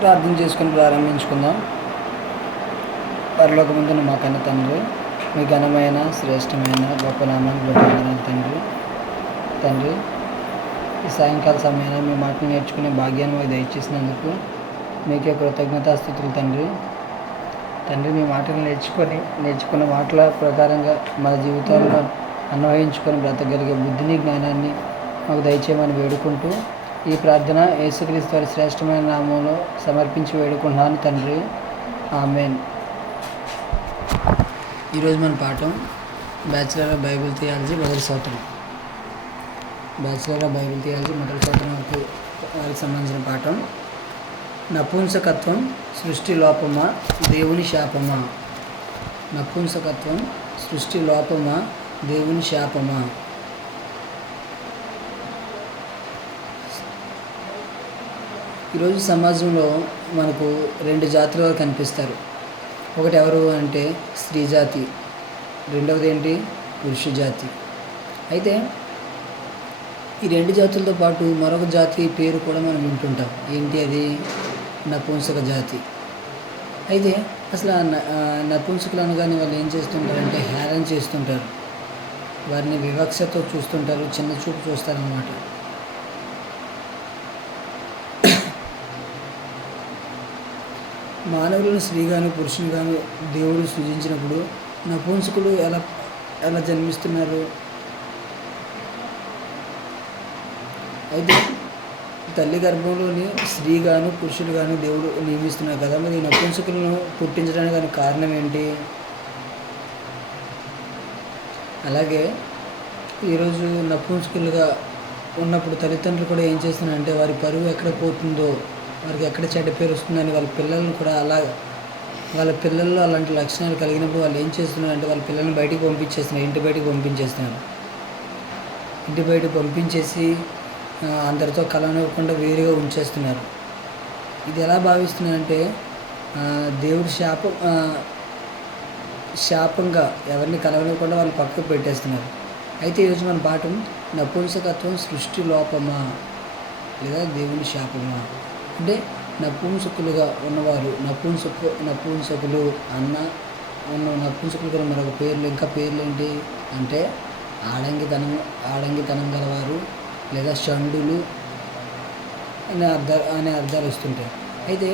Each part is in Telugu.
ప్రార్థన చేసుకుని ప్రారంభించుకుందాం. పరలోకమందున మా కన్న తండ్రి, మీ ఘనమైన శ్రేష్టమైన గొప్ప నామానికి వందనాలు తండ్రి. ఈ సాయంకాల సమయాన్ని మీ మాటలు నేర్చుకునే భాగ్యాన్ని మాకు దయచేసినందుకు మీకే కృతజ్ఞతాస్తుతులు తండ్రి. మీ మాటలు నేర్చుకున్న మాటల ప్రకారంగా మా జీవితాల్లో అన్వయించుకొని బ్రతకగలిగే బుద్ధిని, జ్ఞానాన్ని మాకు దయచేయమని వేడుకుంటూ ఈ ప్రార్థన యేసుక్రీస్తు వారి శ్రేష్టమైన నామంలో సమర్పించి వేడుకుంటున్నాను తండ్రి. ఆమేన్. ఈరోజు మన పాఠం బ్యాచిలర్ ఆఫ్ బైబిల్ థియాలజీ మొదటి సంవత్సరం. వారికి సంబంధించిన పాఠం నపుంసకత్వం సృష్టి లోపమా దేవుని శాపమా. నపుంసకత్వం సృష్టి లోపమా దేవుని శాపమా. ఈరోజు సమాజంలో మనకు రెండు జాతుల వారు కనిపిస్తారు. ఒకటి ఎవరు అంటే స్త్రీ జాతి, రెండవది ఏంటి పురుష జాతి. అయితే ఈ రెండు జాతులతో పాటు మరొక జాతి పేరు కూడా మనం వింటుంటాం. ఏంటి అది? నపుంసక జాతి. అయితే అసలు నపుంసకులు అనగానే వాళ్ళు ఏం చేస్తుంటారంటే హేళన చేస్తుంటారు, వారిని వివక్షతో చూస్తుంటారు, చిన్న చూపు చూస్తారన్నమాట. మానవులను స్త్రీగాను పురుషునిగాను దేవుడు సృజించినప్పుడు నపుంసకులు ఎలా జన్మిస్తున్నారు? అయితే తల్లి గర్భంలోని స్త్రీగాను పురుషులుగాను దేవుడు నియమిస్తున్నారు కదా, మరి నపుంసకులను పుట్టించడానికి కారణం ఏంటి? అలాగే ఈరోజు నపుంసకులుగా ఉన్నప్పుడు తల్లిదండ్రులు కూడా ఏం చేస్తున్నారంటే వారి పరువు ఎక్కడ పోతుందో, వారికి ఎక్కడ చెడ్డ పేరు వస్తుందని వాళ్ళ పిల్లలను కూడా వాళ్ళ పిల్లల్లో అలాంటి లక్షణాలు కలిగినప్పుడు వాళ్ళు ఏం చేస్తున్నారంటే వాళ్ళ పిల్లల్ని బయటికి పంపించేస్తున్నారు, ఇంటి బయటికి పంపించేసి అందరితో కలవనివ్వకుండా వేరుగా ఉంచేస్తున్నారు. ఇది ఎలా భావిస్తున్నారంటే దేవుడి శాపంగా ఎవరిని కలవనివ్వకుండా వాళ్ళు పక్కకు పెట్టేస్తున్నారు. అయితే ఈరోజు మన పాఠం నపుంసకత్వం సృష్టి లోపమా లేదా దేవుని శాపమా. అంటే నపుంసకులుగా ఉన్నవారు నపుంసకులు నపుంసకులు కూడా మరొక ఇంకా పేర్లు ఏంటి అంటే ఆడంగితనం గలవారు లేదా షండులు అనే అర్థాలు వస్తుంటాయి. అయితే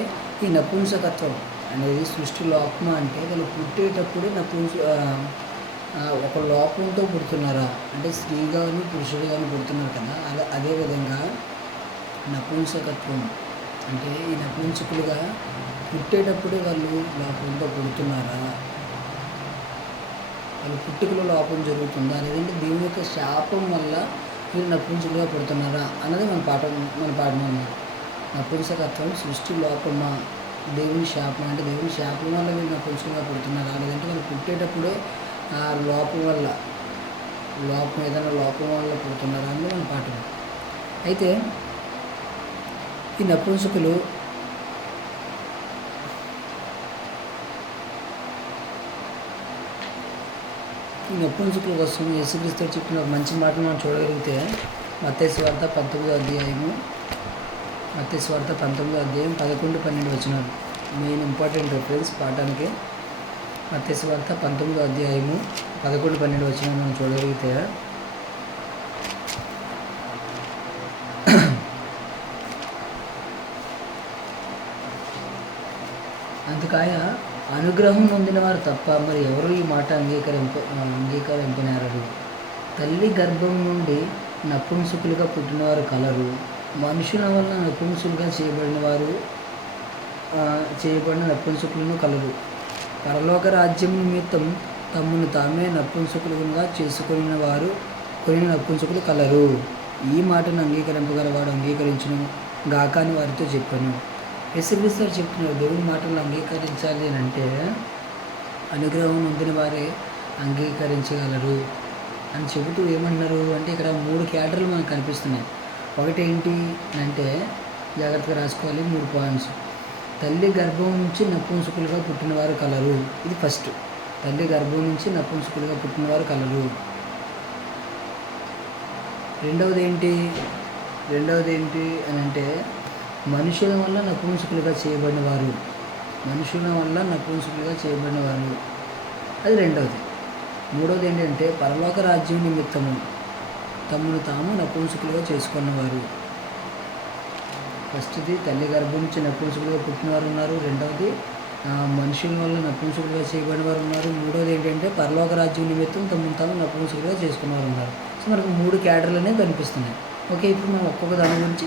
ఈ నపుంసకత్వం అనేది సృష్టి లోపమా అంటే వాళ్ళు పుట్టేటప్పుడే ఒక లోపంతో పుడుతున్నారా అంటే స్త్రీగాను పురుషుడుగాను పుడుతున్నారు కదా. అదేవిధంగా నపుంసకత్వం అంటే ఈ నపుంసకులుగా పుట్టేటప్పుడే వాళ్ళు లోపంతో పుడుతున్నారా, వాళ్ళ పుట్టుకలో లోపం జరుగుతుందా, లేదంటే దేవుని యొక్క శాపం వల్ల వీళ్ళు నపుంసకులుగా పుడుతున్నారా అన్నది మన పాఠం అన్నమాట. నపుంసకత్వం సృష్టి లోపమా దేవుని శాపం అంటే దేవుని శాపం వల్ల వీళ్ళు నపుంసకులుగా పుడుతున్నారా, లేదంటే వాళ్ళు పుట్టేటప్పుడే ఆ ఏదైనా లోపం వల్ల పుడుతున్నారా అన్నది మన పాఠం. అయితే ఈ నపుంసకుల కోసం యేసుక్రీస్తు చెప్పిన మంచి మాటలు మనం చూడగలిగితే మత్తయి సువార్త 19వ అధ్యాయం 11-12 వచనాలు మెయిన్ ఇంపార్టెంట్ రిఫరెన్స్ పాఠానికి. మత్తయి సువార్త 19వ అధ్యాయము 11-12 వచనాలు మనం చూడగలిగితే అందుకాయ అనుగ్రహం పొందిన వారు తప్ప మరి ఎవరు ఈ మాట అంగీకరింపనేరరు. తల్లి గర్భం నుండి నపుంసకులుగా పుట్టినవారు కలరు, మనుషుల వల్ల నపుంసకులుగా చేయబడిన నపుంసకులను కలరు. పరలోక రాజ్యం నిమిత్తం తమను తామే నపుంసకులుగా చేసుకుని వారు కొన్ని నపుంసకులు కలరు. ఈ మాటను అంగీకరింపగలవాడు అంగీకరించును గాక అని వారితో చెప్పాను. యేసుక్రీస్తు చెప్తున్నారు, దేవుని మాటలను అంగీకరించాలి అంటే అనుగ్రహం పొందిన వారే అంగీకరించగలరు అని చెబుతూ ఏమన్నారు అంటే ఇక్కడ 3 క్యాటర్లు మనకు కనిపిస్తున్నాయి. ఒకటి ఏంటి అంటే జాగ్రత్తగా రాసుకోవాలి, 3 పాయింట్స్. తల్లి గర్భం నుంచి నపుంసకులుగా పుట్టినవారు కలరు, ఇది ఫస్ట్. తల్లి గర్భం నుంచి నపుంసకులుగా పుట్టినవారు కలరు. రెండవది ఏంటి అని అంటే మనుషుల వల్ల నపుంసకులుగా చేయబడిన వారు, మనుషుల వల్ల నపుంసకులుగా చేయబడిన వారు. అది రెండవది. మూడవది ఏంటంటే పరలోక రాజ్యం నిమిత్తము తమను తాము నపుంసకులుగా చేసుకున్నవారు. ఫస్ట్ది తల్లి గర్భం నుంచి నపుంసకులుగా పుట్టినవారు ఉన్నారు. రెండవది మనుషుల వల్ల నపుంసకులుగా చేయబడిన వారు ఉన్నారు. మూడవది ఏంటంటే పరలోక రాజ్యం నిమిత్తం తమను తాము నపుంసకులుగా చేసుకున్నవారు ఉన్నారు. సో మనకు 3 క్యాడర్లు అనేవి కనిపిస్తున్నాయి. ఓకే, ఇప్పుడు మనం ఒక్కొక్క దాని గురించి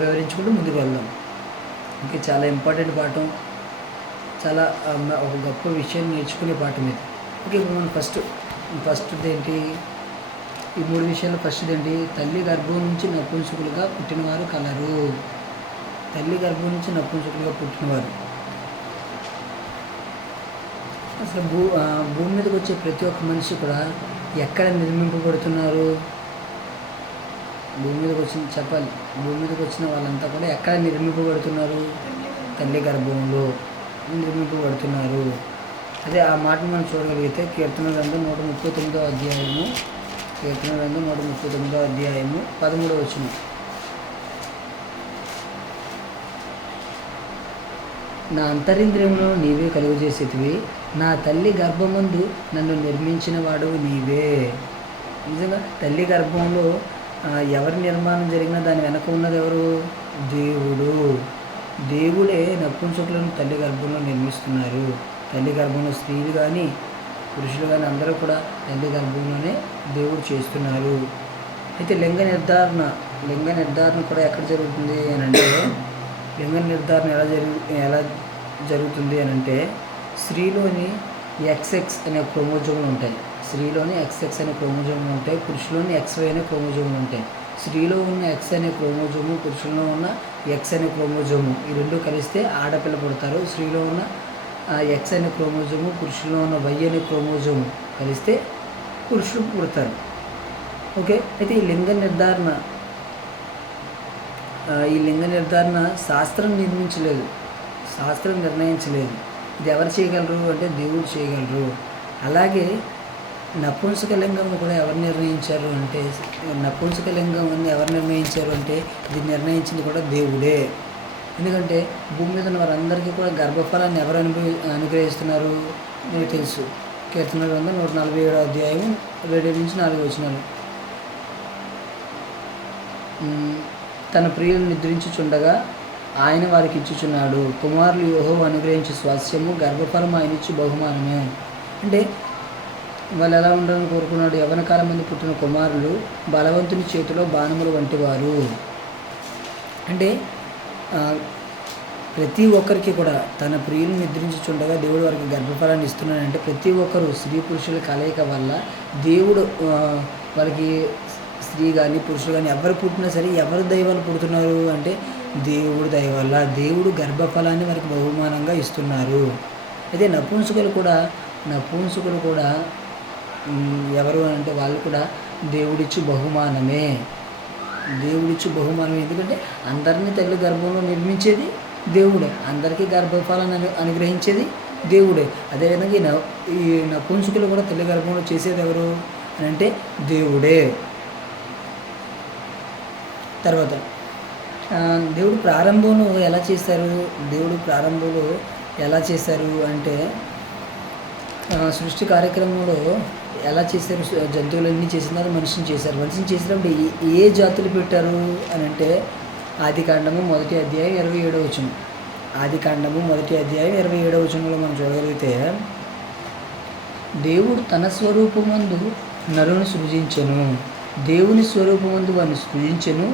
వివరించుకుంటూ ముందుకు వెళ్దాం. ఓకే, చాలా ఇంపార్టెంట్ పాఠం, చాలా ఒక గొప్ప విషయం నేర్చుకునే పాఠం ఇది. ఓకే, ఇప్పుడు మనం ఫస్ట్ది ఏంటి, ఈ 3 విషయాలు. ఫస్ట్ది ఏంటి, తల్లి గర్భం నుంచి నపుంసకులుగా పుట్టినవారు కలరు. తల్లి గర్భం నుంచి నపుంసకులుగా పుట్టినవారు. అసలు భూమి మీదకి వచ్చే ప్రతి ఒక్క మనిషి కూడా ఎక్కడ నిర్మింపబడుతున్నారు? భూమి మీదకి వచ్చిన వాళ్ళంతా కూడా ఎక్కడ నిర్మింపబడుతున్నారు? తల్లి గర్భంలో నిర్మింపబడుతున్నారు. అదే ఆ మాటను మనం చూడగలిగితే కీర్తన గ్రంథం 139వ అధ్యాయము, 13వ వచనం. నా అంతరింద్రియములను నీవే కలుగజేసేటివి, నా తల్లి గర్భమందు నన్ను నిర్మించిన వాడు నీవే. నిజంగా తల్లి గర్భంలో ఎవరి నిర్మాణం జరిగినా దాని వెనక ఉన్నది ఎవరు? దేవుడు. దేవుడే నపుంసకులను తల్లి గర్భంలో నిర్మిస్తున్నారు. తల్లి గర్భంలో స్త్రీలు కానీ పురుషులు కానీ అందరూ కూడా తల్లి గర్భంలోనే దేవుడు చేస్తున్నారు. అయితే లింగ నిర్ధారణ కూడా ఎక్కడ జరుగుతుంది అని అంటే, లింగ నిర్ధారణ ఎలా జరుగుతుంది అని అంటే, స్త్రీలోని XX అనే క్రోమోజోములు ఉంటాయి. స్త్రీలోని XX అనే క్రోమోజోములు ఉంటాయి, పురుషులోని XY అనే క్రోమోజోములు ఉంటాయి. స్త్రీలో ఉన్న X అనే క్రోమోజోము, పురుషుల్లో ఉన్న X అనే క్రోమోజోము, ఈ రెండు కలిస్తే ఆడపిల్ల పుడతారు. స్త్రీలో ఉన్న X అనే క్రోమోజోము, పురుషుల్లో ఉన్న Y అనే క్రోమోజోము కలిస్తే పురుషులు పుడతారు. ఓకే, అయితే ఈ లింగ నిర్ధారణ శాస్త్రం నిర్ణయించలేదు. ఇది ఎవరు చేయగలరు అంటే దేవుడు చేయగలరు. అలాగే నపుంసక లింగం కూడా ఎవరు నిర్ణయించారు అంటే, ఇది నిర్ణయించింది కూడా దేవుడే. ఎందుకంటే భూమి మీద ఉన్న వారందరికీ కూడా గర్భఫలాన్ని ఎవరు అనుగ్రహిస్తున్నారు? మీకు తెలుసు, కీర్తన గ్రంథం 147వ అధ్యాయం 2-4 వచనాలు. తన ప్రియులను నిద్రించుచుండగా ఆయన వారికి ఇచ్చుచున్నాడు. కుమారులు యెహోవా అనుగ్రహించు స్వాస్యము, గర్భఫలం ఆయన ఇచ్చు బహుమానమే. అంటే వాళ్ళు ఎలా ఉండాలని కోరుకున్నాడు? యవ్వన కాలం మంది పుట్టిన కుమారులు బలవంతుని చేతిలో బాణములు వంటివారు. అంటే ప్రతి ఒక్కరికి కూడా తన ప్రియులు నిద్రించుచుండగా దేవుడు వారికి గర్భఫలాన్ని ఇస్తున్నాడంటే, ప్రతి ఒక్కరు స్త్రీ పురుషుల కలయిక వల్ల దేవుడు వారికి, స్త్రీ కానీ పురుషులు కానీ ఎవరు పుట్టినా సరే, ఎవరు దైవాలు పుడుతున్నారు అంటే దేవుడు దయ వల్ల. దేవుడు గర్భఫలాన్ని వారికి బహుమానంగా ఇస్తున్నారు. అయితే నపుంసకులు కూడా ఎవరు అంటే వాళ్ళు కూడా దేవుడిచ్చు బహుమానమే. ఎందుకంటే అందరినీ తల్లి గర్భంలో నిర్మించేది దేవుడే, అందరికీ గర్భఫలాన్ని అనుగ్రహించేది దేవుడే. అదేవిధంగా ఈ నపుంసకులు కూడా తల్లి గర్భంలో చేసేది ఎవరు అని అంటే దేవుడే. తర్వాత దేవుడు ప్రారంభంలో ఎలా చేశారు అంటే, సృష్టి కార్యక్రమంలో ఎలా చేశారు? జంతువులన్నీ చేసినారు, మనిషిని చేసినప్పుడు ఏ జాతులు పెట్టారు అని అంటే, ఆదికాండము 1వ అధ్యాయం 27వ వచనం. ఆదికాండము 1వ అధ్యాయం 27వ వచనంలో మనం చూడగలిగితే, దేవుడు తన స్వరూపమందు నరుని సృజించెను, దేవుని స్వరూపమందు వారిని సృజించెను,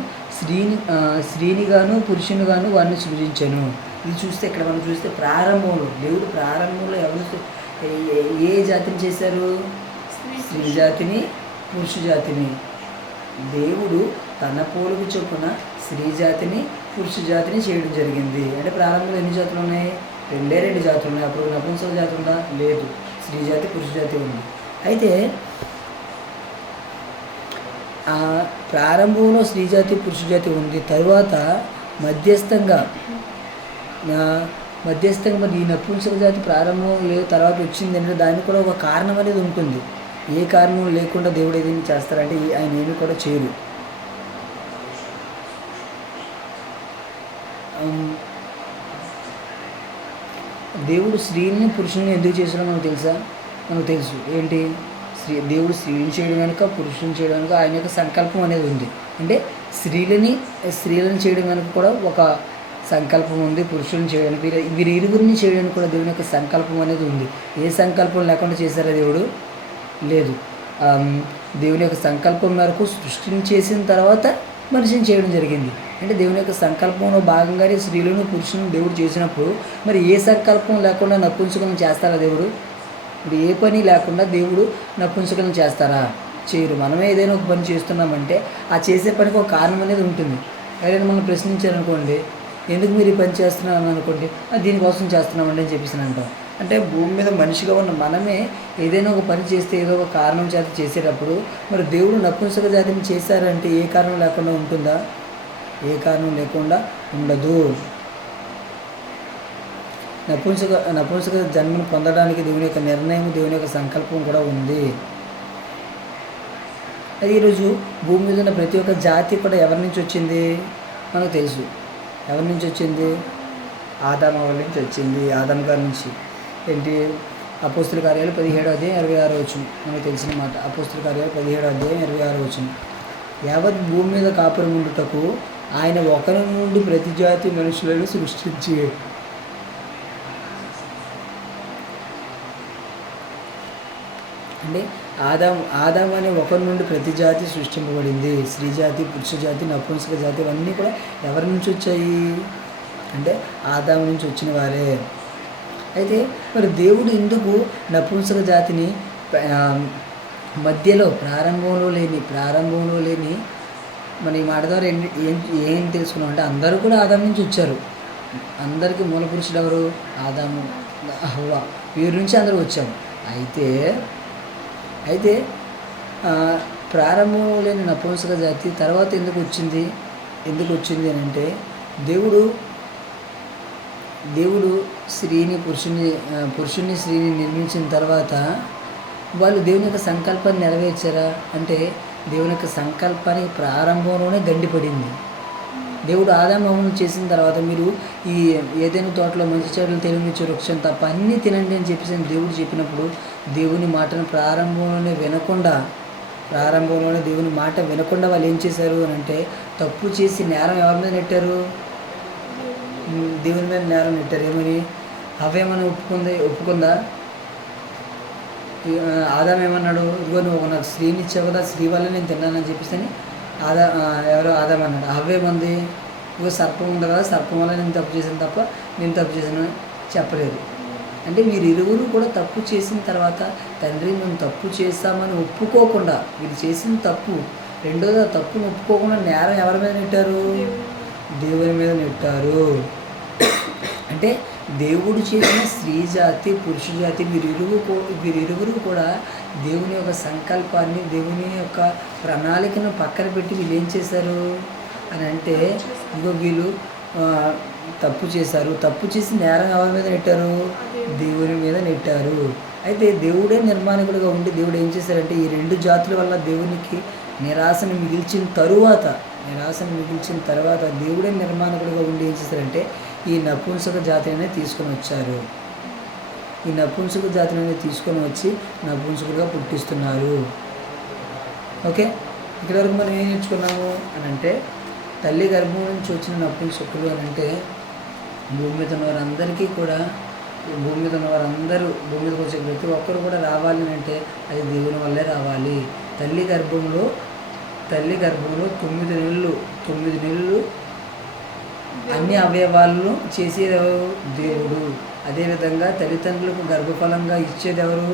స్త్రీనిగాను పురుషునిగాను వారిని సృజించెను. ఇది చూస్తే ఇక్కడ మనం చూస్తే దేవుడు ప్రారంభంలో ఏ జాతిని చేశారు? స్త్రీ జాతిని, పురుష జాతిని. దేవుడు తన పోలుకు చొప్పున స్త్రీ జాతిని, పురుష జాతిని చేయడం జరిగింది. అంటే ప్రారంభంలో ఎన్ని జాతులు ఉన్నాయి? 2 జాతులు ఉన్నాయి. అప్పుడు నపుంసక జాతి ఉందా? లేదు. స్త్రీ జాతి, పురుష జాతి ఉంది. అయితే ప్రారంభంలో స్త్రీ జాతి, పురుష జాతి ఉంది. తరువాత మధ్యస్థంగా ఈ నపుంసక జాతి ప్రారంభం లేదు, తర్వాత వచ్చింది అంటే దానికి కూడా ఒక కారణం అనేది ఉంటుంది. ఏ కారణం లేకుండా దేవుడు ఏదైనా చేస్తారంటే ఆయన ఏమి కూడా చేయరు. దేవుడు స్త్రీని పురుషుని ఎందుకు చేసాడో మనకు తెలుసా? మనకు తెలుసు. ఏంటి? దేవుడు స్త్రీని చేయడం వెనుక, పురుషుని చేయడం వెనుక ఆయన యొక్క సంకల్పం అనేది ఉంది. అంటే స్త్రీలను చేయడం వెనుక కూడా ఒక సంకల్పం ఉంది. పురుషులను చేయడానికి వీరి ఇరువురిని చేయడానికి కూడా దేవుని యొక్క సంకల్పం అనేది ఉంది. ఏ సంకల్పం లేకుండా చేశారా దేవుడు? లేదు. దేవుని యొక్క సంకల్పం మేరకు సృష్టిని చేసిన తర్వాత మనిషిని చేయడం జరిగింది. అంటే దేవుని యొక్క సంకల్పంలో భాగంగానే స్త్రీలను పురుషులను దేవుడు చేసినప్పుడు మరి ఏ సంకల్పం లేకుండా నపుంసకులను చేస్తారా దేవుడు? ఇప్పుడు ఏ పని లేకుండా దేవుడు నపుంసకులను చేస్తారా? చేయరు. మనమే ఏదైనా ఒక పని చేస్తున్నామంటే ఆ చేసే పనికి ఒక కారణం అనేది ఉంటుంది. ఎవరైనా మనం ప్రశ్నించారనుకోండి, ఎందుకు మీరు ఈ పని చేస్తున్నారని అనుకోండి, దీనికోసం చేస్తున్నామండి అని చెప్పేసి అంటాం. అంటే భూమి మీద మనిషిగా ఉన్న మనమే ఏదైనా ఒక పని చేస్తే ఏదో ఒక కారణం చేత చేసేటప్పుడు మరి దేవుడు నపుంసక జాతిని చేశారంటే ఏ కారణం లేకుండా ఉంటుందా? ఏ కారణం లేకుండా ఉండదు. నపుంసక జన్మను పొందడానికి దేవుని యొక్క నిర్ణయం, దేవుని యొక్క సంకల్పం కూడా ఉంది. అది ఈరోజు భూమి మీద ఉన్న ప్రతి ఒక్క జాతి కూడా ఎవరి నుంచి వచ్చింది మనకు తెలుసు. ఎవరి నుంచి వచ్చింది? ఆదాము వాళ్ళ నుంచి వచ్చింది. ఆదాము గారి నుంచి. ఏంటి? అపోస్తుల కార్యాలు 17:26 మనకు తెలిసిన మాట. అపోస్తుల కార్యాలు 17:26 యావత్ భూమి మీద కాపురం ఉండుటకు ఆయన ఒకరి నుండి ప్రతి జాతి మనుషులను సృష్టించి. అంటే ఆదాం అనే ఒకరి నుండి ప్రతి జాతి సృష్టింపబడింది. స్త్రీ జాతి, పురుష జాతి, నపుంసక జాతి ఇవన్నీ కూడా ఎవరి నుంచి వచ్చాయి అంటే ఆదాము నుంచి వచ్చిన వారే. అయితే మరి దేవుడు ఎందుకు నపుంసక జాతిని మధ్యలో ప్రారంభంలో లేని మన ఈ మాట ద్వారా ఏం తెలుసుకున్నాం అంటే అందరూ కూడా ఆదాం నుంచి వచ్చారు. అందరికీ మూల పురుషుడు ఎవరు? ఆదాము, హవ్వ. వీరి నుంచి అందరూ వచ్చాము. అయితే ప్రారంభంలో లేని నపుంసక జాతి తర్వాత ఎందుకు వచ్చింది అని అంటే దేవుడు పురుషుని స్త్రీని నిర్మించిన తర్వాత వాళ్ళు దేవుని యొక్క సంకల్పాన్ని నెరవేర్చారా అంటే దేవుని యొక్క సంకల్పానికి ప్రారంభంలోనే గండిపడింది. దేవుడు ఆదాము హవ్వను చేసిన తర్వాత మీరు ఈ ఏదైనా తోటలో మంచి చెడులు తెలియనిచ్చే వృక్షం తప్ప అన్నీ తినండి అని చెప్పేసి దేవుడు చెప్పినప్పుడు దేవుని మాటను ప్రారంభంలోనే దేవుని మాట వినకుండా వాళ్ళు ఏం చేశారు అని అంటే తప్పు చేసి నేరం ఎవరి మీద నెట్టారు? దేవుని మీద నేరం నెట్టారు. ఏమని? అవేమని ఒప్పుకుందా? ఆదాం ఏమన్నాడు? ఇదిగో నువ్వు నాకు స్త్రీని ఇచ్చావు కదా, స్త్రీ వల్ల నేను తిన్నానని చెప్పేసి ఎవరో ఆదాం అన్నాడు. అవేమంది? ఇదిగో సర్పం ఉంది కదా, సర్పం వల్ల నేను తప్పు చేశాను తప్ప నేను తప్పు చేశాను చెప్పలేదు. అంటే వీరిరువురు కూడా తప్పు చేసిన తర్వాత తండ్రి మేము తప్పు చేస్తామని ఒప్పుకోకుండా వీరు చేసిన తప్పు రెండోది ఆ తప్పును ఒప్పుకోకుండా నేరం ఎవరి మీద నెట్టారు? దేవుని మీద నెట్టారు. అంటే దేవుడు చేసిన స్త్రీ జాతి, పురుష జాతి వీరిరువురు కూడా దేవుని యొక్క సంకల్పాన్ని, దేవుని యొక్క ప్రణాళికను పక్కన పెట్టి వీళ్ళు ఏం చేశారు అని అంటే ఇదిగో వీళ్ళు తప్పు చేశారు. తప్పు చేసి నేరం ఎవరి మీద నెట్టారు? దేవుని మీద నెట్టారు. అయితే దేవుడే నిర్మాణకుడిగా ఉండి దేవుడు ఏం చేశారంటే ఈ రెండు జాతుల వల్ల దేవునికి నిరాశను మిగిల్చిన తర్వాత దేవుడే నిర్మాణకుడిగా ఉండి ఏం చేశారంటే ఈ నపుంసక జాతిని తీసుకొని వచ్చారు. ఈ నపుంసక జాతిని తీసుకొని వచ్చి నపుంసకులుగా పుట్టిస్తున్నారు. ఓకే, ఇక్కడ వరకు మనం ఏం నేర్చుకున్నాము అని అంటే తల్లి గర్భం నుంచి వచ్చిన నపుంసకులు అని అంటే భూమి మీద ఉన్న వారందరికీ కూడా భూమి మీదకి వచ్చే ప్రతి ఒక్కరు కూడా రావాలి అని అంటే అది దేవుని వల్లే రావాలి. తల్లి గర్భంలో 9 నెలలు అన్ని అవయవాలను చేసేది ఎవరు? దేవుడు. అదేవిధంగా తల్లిదండ్రులకు గర్భఫలంగా ఇచ్చేది ఎవరు?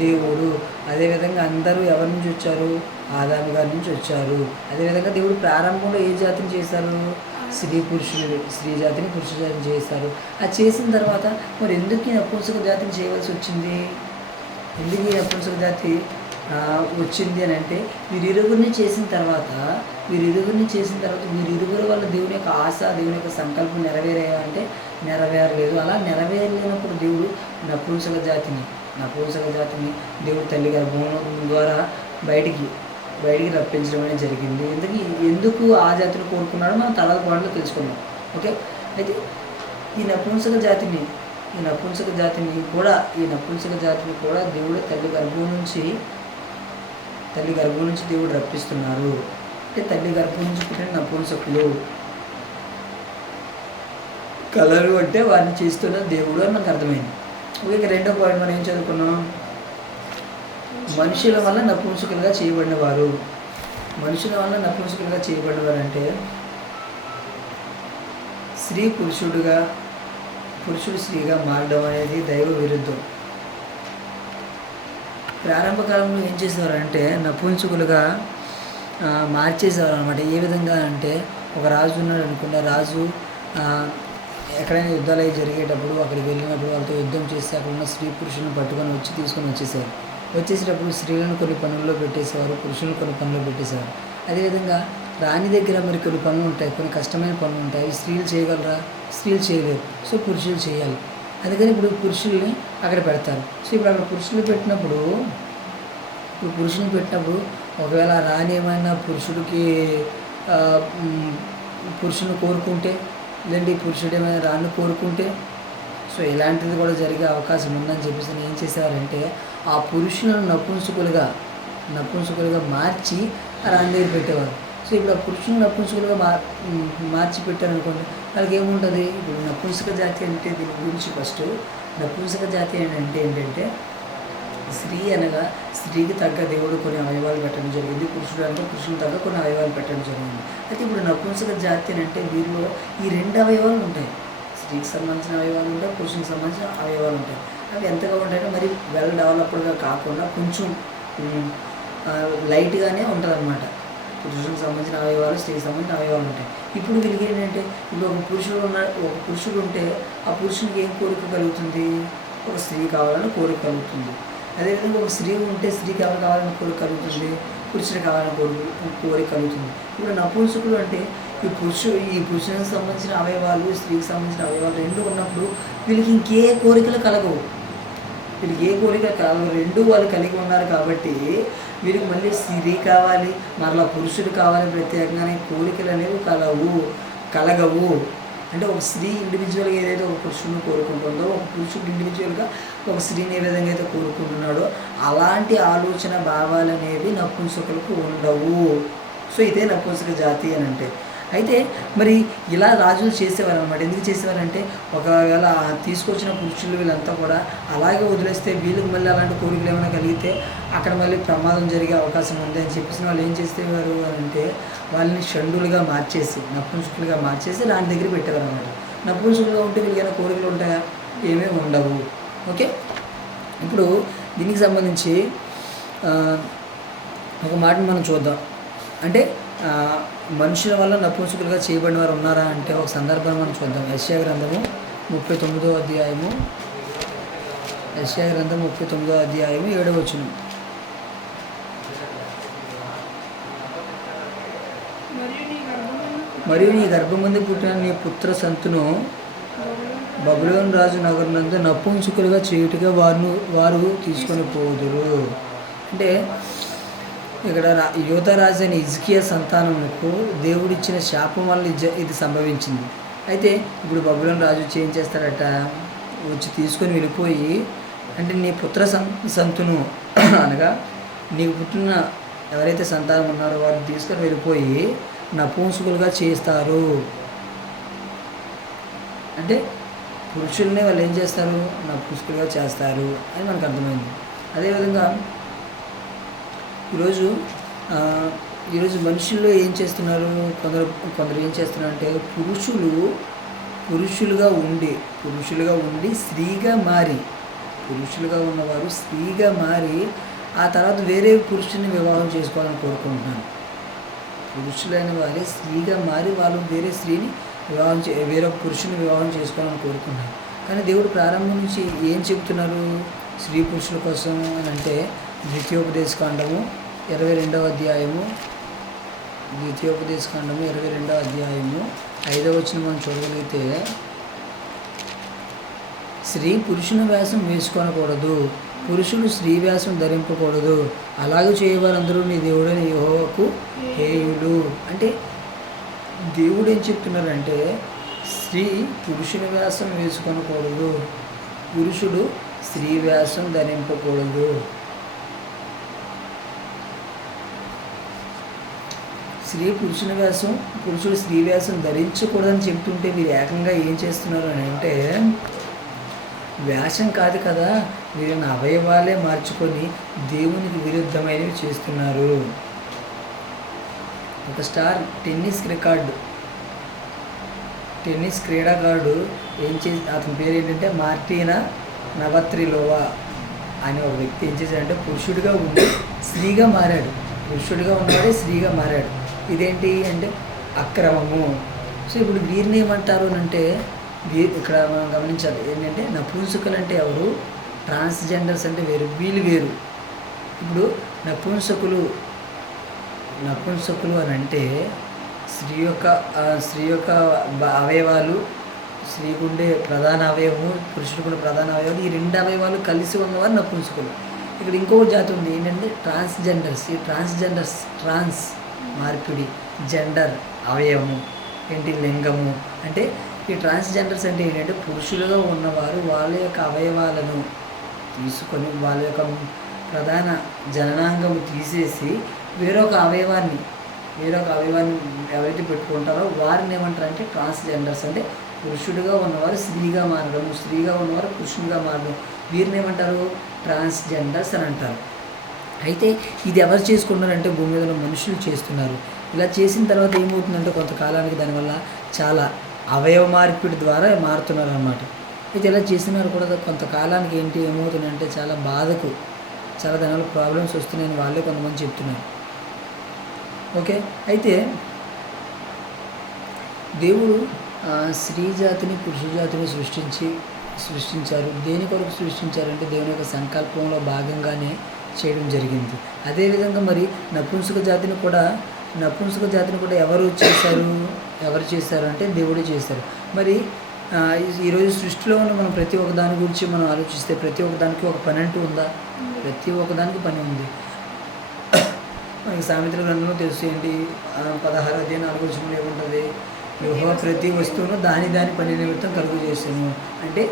దేవుడు. అదేవిధంగా అందరూ ఎవరి నుంచి వచ్చారు? ఆదాము గారి నుంచి వచ్చారు. అదేవిధంగా దేవుడు ప్రారంభంలో ఏ జాతిని చేశారు? స్త్రీ జాతిని, పురుష జాతిని చేశారు. అది చేసిన తర్వాత మరి ఎందుకు ఈ నపుంసక జాతిని చేయవలసి వచ్చింది? ఎందుకు ఈ నపుంసక జాతి వచ్చింది అని అంటే వీరిరువురిని చేసిన తర్వాత వీరిరువురు వల్ల దేవుని యొక్క ఆశ, దేవుని యొక్క సంకల్పం నెరవేరాయా అంటే నెరవేరలేదు. అలా నెరవేరలేనప్పుడు దేవుడు నపుంసక జాతిని దేవుడు తల్లి గర్భం ద్వారా బయటికి రప్పించడం అనేది జరిగింది. ఎందుకు ఆ జాతిని కోరుకున్నాడో మనం తర్వాత పాటలో తెలుసుకున్నాం. ఓకే, అయితే ఈ నపుంసక జాతిని ఈ నపుంసక జాతిని కూడా దేవుడు తల్లి గర్భం నుంచి దేవుడు రప్పిస్తున్నారు. అంటే తల్లి గర్భం నుంచి పుట్టిన నపుంసకులు కలరు అంటే వారిని చేస్తున్న దేవుడు అని మనకు అర్థమైంది. ఇక రెండో పాయింట్ మనం ఏం చదువుకున్నాం? మనుషుల వల్ల నపుంసకులుగా చేయబడిన వారు అంటే స్త్రీ పురుషుడు స్త్రీగా మారడం అనేది దైవ విరుద్ధం. ప్రారంభ కాలంలో ఏం చేసేవారంటే నపుంసకులుగా మార్చేసేవారు అనమాట. ఏ విధంగా అంటే ఒక రాజు ఉన్నాడు అనుకున్న రాజు ఎక్కడైనా యుద్ధాలు అవి జరిగేటప్పుడు అక్కడికి వెళ్ళినప్పుడు వాళ్ళతో యుద్ధం చేసి అక్కడ ఉన్న స్త్రీ పురుషులను తీసుకొని వచ్చేసారు. వచ్చేసేటప్పుడు స్త్రీలను కొన్ని పనుల్లో పెట్టేసేవారు, పురుషులను కొన్ని పనుల్లో పెట్టేసేవారు. అదేవిధంగా రాణి దగ్గర మరి కొన్ని పనులు ఉంటాయి, కొన్ని కష్టమైన పనులు ఉంటాయి. స్త్రీలు చేయగలరా? స్త్రీలు చేయలేరు. సో పురుషులు చేయాలి. అందుకని ఇప్పుడు పురుషుల్ని అక్కడ పెడతారు. సో ఇప్పుడు అక్కడ పురుషులు పెట్టినప్పుడు ఒకవేళ రాణి ఏమైనా పురుషుని కోరుకుంటే, లేదంటే పురుషుడు ఏమైనా రాణి కోరుకుంటే, సో ఇలాంటిది కూడా జరిగే అవకాశం ఉందని చెప్పేసి ఏం చేసేవారంటే ఆ పురుషులను నపుంసకులుగా మార్చి ఆ రాణి దగ్గర పెట్టేవారు. సో ఇప్పుడు ఆ పురుషులను నపుంసకులుగా మార్చి పెట్టారనుకోండి, వాళ్ళకి ఏముంటుంది? ఇప్పుడు నపుంసక జాతి అంటే దీని గురించి ఫస్ట్ నపుంసక జాతి అంటే ఏంటంటే స్త్రీ అనగా స్త్రీకి తగ్గ దేవుడు కొన్ని అవయవాలు పెట్టడం జరిగింది, పురుషుడు అంటే పురుషులకు తగ్గ కొన్ని అవయవాలు పెట్టడం జరిగింది. అయితే ఇప్పుడు నపుంసక జాతి అంటే వీరిలో ఈ 2 అవయవాలు ఉంటాయి. స్త్రీకి సంబంధించిన అవయవాలు ఉంటాయి, పురుషునికి సంబంధించిన అవయవాలు ఉంటాయి. అవి ఎంతగా ఉంటాయంటే మరి వెల్ డెవలప్డ్గా కాకుండా కొంచెం లైట్గానే ఉంటుంది అనమాట. పురుషునికి సంబంధించిన అవయవాలు, స్త్రీకి సంబంధించిన అవయవాలు ఉంటాయి. ఇప్పుడు వీళ్ళకి ఏంటంటే ఇప్పుడు ఒక పురుషుడు ఉంటే ఆ పురుషునికి ఏం కోరిక కలుగుతుంది? ఒక స్త్రీ కావాలని కోరిక కలుగుతుంది. అదేవిధంగా ఒక స్త్రీ ఉంటే స్త్రీకి ఎవరు కావాలని కోరిక కలుగుతుంది? పురుషుడు కావాలని కోరిక కలుగుతుంది. ఇప్పుడు నపుంసకులు అంటే ఈ పురుషునికి సంబంధించిన అవయవాలు, స్త్రీకి సంబంధించిన అవయవాలు 2 ఉన్నప్పుడు వీళ్ళకి ఇంకే కోరికలు కలగవు. రెండు వాళ్ళు కలిగి ఉన్నారు కాబట్టి వీరికి మళ్ళీ స్త్రీ కావాలి, మరలా పురుషుడు కావాలి, ప్రత్యేకంగానే కోరికలు అనేవి కలగవు. అంటే ఒక స్త్రీ ఇండివిజువల్గా ఏదైతే ఒక పురుషుడిని కోరుకుంటుందో, ఒక పురుషుడు ఇండివిజువల్గా ఒక స్త్రీని ఏ విధంగా అయితే కోరుకుంటున్నాడో అలాంటి ఆలోచన భావాలు అనేవి నపుంసకులకు ఉండవు. సో ఇదే నపుంసక జాతి అని అంటే. అయితే మరి ఇలా రాజులు చేసేవారు అనమాట. ఎందుకు చేసేవారంటే ఒకవేళ తీసుకొచ్చిన పురుషులు వీళ్ళంతా కూడా అలాగే వదిలేస్తే వీళ్ళకి మళ్ళీ అలాంటి కోరికలు ఏమైనా కలిగితే అక్కడ మళ్ళీ ప్రమాదం జరిగే అవకాశం ఉంది అని చెప్పేసి వాళ్ళు ఏం చేసేవారు అని అంటే వాళ్ళని షండులుగా నపుంసకులుగా మార్చేసి దాని దగ్గర పెట్టేవారు అనమాట. నపుంసకులుగా ఉంటే వీళ్ళకైనా కోరికలు ఉంటాయా? ఏమీ ఉండవు. ఓకే, ఇప్పుడు దీనికి సంబంధించి ఒక మాటను మనం చూద్దాం. అంటే మనుషుల వల్ల నపుంసకులుగా చేయబడిన వారు ఉన్నారా అంటే ఒక సందర్భాన్ని మనం చూద్దాం. యెషయా గ్రంథము 39వ అధ్యాయము 7వ వచనం. మరియు నీ గర్భమందు పుట్టిన నీ పుత్ర సంతును బబులోను రాజు నగరునందు నపుంసకులుగా చేయుటగా వారు తీసుకొని పోదురు. అంటే ఇక్కడ యోధారాజు అయిన హిజ్కియా సంతానమునకు దేవుడిచ్చిన శాపం వల్ల ఇది సంభవించింది. అయితే ఇప్పుడు బబులోను రాజు ఏం చేస్తాడట? వచ్చి తీసుకొని వెళ్ళిపోయి, అంటే నీ పుత్ర సంతును అనగా నీకు పుట్టిన ఎవరైతే సంతానం ఉన్నారో వారిని తీసుకొని వెళ్ళిపోయి నపుంసకులుగా చేస్తారు. అంటే పురుషుల్ని వాళ్ళు ఏం చేస్తారు? నపుంసకులుగా చేస్తారు అని మనకు అర్థమైంది. అదేవిధంగా ఈరోజు మనుషుల్లో ఏం చేస్తున్నారు? కొందరు ఏం చేస్తున్నారు అంటే పురుషులుగా ఉండి స్త్రీగా మారి, పురుషులుగా ఉన్నవారు స్త్రీగా మారి ఆ తర్వాత వేరే పురుషుని వివాహం చేసుకోవాలని కోరుకుంటున్నారు. పురుషులైన వారే స్త్రీగా మారి వాళ్ళు వేరే స్త్రీని వేరొక పురుషుని వివాహం చేసుకోవాలని కోరుకుంటున్నారు. కానీ దేవుడు ప్రారంభం నుంచి ఏం చెబుతున్నారు స్త్రీ పురుషుల కోసం అని అంటే ద్వితీయోపదేశకాండము 22వ అధ్యాయము 5వ వచనం మనం చూడగలిగితే, స్త్రీ పురుషుని వేషం వేసుకోనకూడదు, పురుషుడు స్త్రీ వేషం ధరింపకూడదు, అలాగే చేయవారందరూ నీ దేవుడైన యెహోవాకు హేయులు. అంటే దేవుడు ఏం చెప్తున్నారంటే స్త్రీ పురుషుని వేషం వేసుకోనకూడదు, పురుషుడు స్త్రీ వేషం ధరింపకూడదు. పురుషుడు స్త్రీ వేషం ధరించకూడదని చెప్తుంటే మీరు ఏకంగా ఏం చేస్తున్నారు అని అంటే, వేషం కాదు కదా, మీరు నా అవయవాలే మార్చుకొని దేవునికి విరుద్ధమైనవి చేస్తున్నారు. ఒక స్టార్ టెన్నిస్ క్రీడాకారుడు అతని పేరు ఏంటంటే మార్టినా నవత్రిలోవా అనే ఒక వ్యక్తి ఏం చేశాడంటే పురుషుడిగా ఉండి స్త్రీగా మారాడు. పురుషుడిగా ఉన్నవాడే స్త్రీగా మారాడు. ఇదేంటి అంటే అక్రమము. సో ఇప్పుడు వీరిని ఏమంటారు అంటే, ఇక్కడ మనం గమనించాలి ఏంటంటే నపుంసకులు అంటే ఎవరు, ట్రాన్స్జెండర్స్ అంటే వీళ్ళు వేరు. ఇప్పుడు నపుంసకులు అని అంటే స్త్రీ యొక్క అవయవాలు, స్త్రీకి ఉండే ప్రధాన అవయవము, పురుషుడికి ఉండే ప్రధాన అవయవాలు, ఈ 2 అవయవాలు కలిసి ఉన్నవారు నపుంసకులు. ఇక్కడ ఇంకొక జాతి ఉంది ఏంటంటే ట్రాన్స్జెండర్స్. ఈ ట్రాన్స్ మార్పిడి, జెండర్ అవయవము ఏంటి, లింగము. అంటే ఈ ట్రాన్స్జెండర్స్ అంటే ఏంటంటే పురుషులుగా ఉన్నవారు వాళ్ళ యొక్క అవయవాలను తీసుకొని వాళ్ళ యొక్క ప్రధాన జననాంగము తీసేసి వేరొక అవయవాన్ని ఎవరైతే పెట్టుకుంటారో వారిని ఏమంటారంటే ట్రాన్స్జెండర్స్. అంటే పురుషుడిగా ఉన్నవారు స్త్రీగా మారడం, స్త్రీగా ఉన్నవారు పురుషుడిగా మారడం, వీరిని ఏమంటారు ట్రాన్స్జెండర్స్ అని అంటారు. అయితే ఇది ఎవరు చేసుకుంటున్నారంటే భూమి మీద మనుషులు చేస్తున్నారు. ఇలా చేసిన తర్వాత ఏమవుతుందంటే కొంతకాలానికి దానివల్ల చాలా అవయవ మార్పిడి ద్వారా మారుతున్నారు అన్నమాట. అయితే ఇలా చేసినారు కూడా కొంతకాలానికి ఏమవుతుందంటే చాలా దానివల్ల ప్రాబ్లమ్స్ వస్తున్నాయని వాళ్ళే కొంతమంది చెప్తున్నారు. ఓకే, అయితే దేవుడు స్త్రీ జాతిని పురుష జాతిని సృష్టించారు. దేని కొరకు సృష్టించారంటే దేవుని యొక్క సంకల్పంలో భాగంగానే చేయడం జరిగింది. అదేవిధంగా మరి నపుంసక జాతిని కూడా ఎవరు చేశారు అంటే దేవుడే చేశారు. మరి ఈరోజు సృష్టిలో ఉన్న మనం ప్రతి ఒక్క దాని గురించి మనం ఆలోచిస్తే ప్రతి ఒక్క దానికి ఒక పని అంటూ ఉందా? ప్రతి ఒక్క దానికి పని ఉంది. మనకి సామెతల గ్రంథంలో తెలుసు ఏంటి, 16వ అధ్యాయం 4వ వచనంలో ఏముంటుంది, యెహోవా ప్రతి వస్తువును దాని పని నిమిత్తం కలుగు చేశాను. అంటే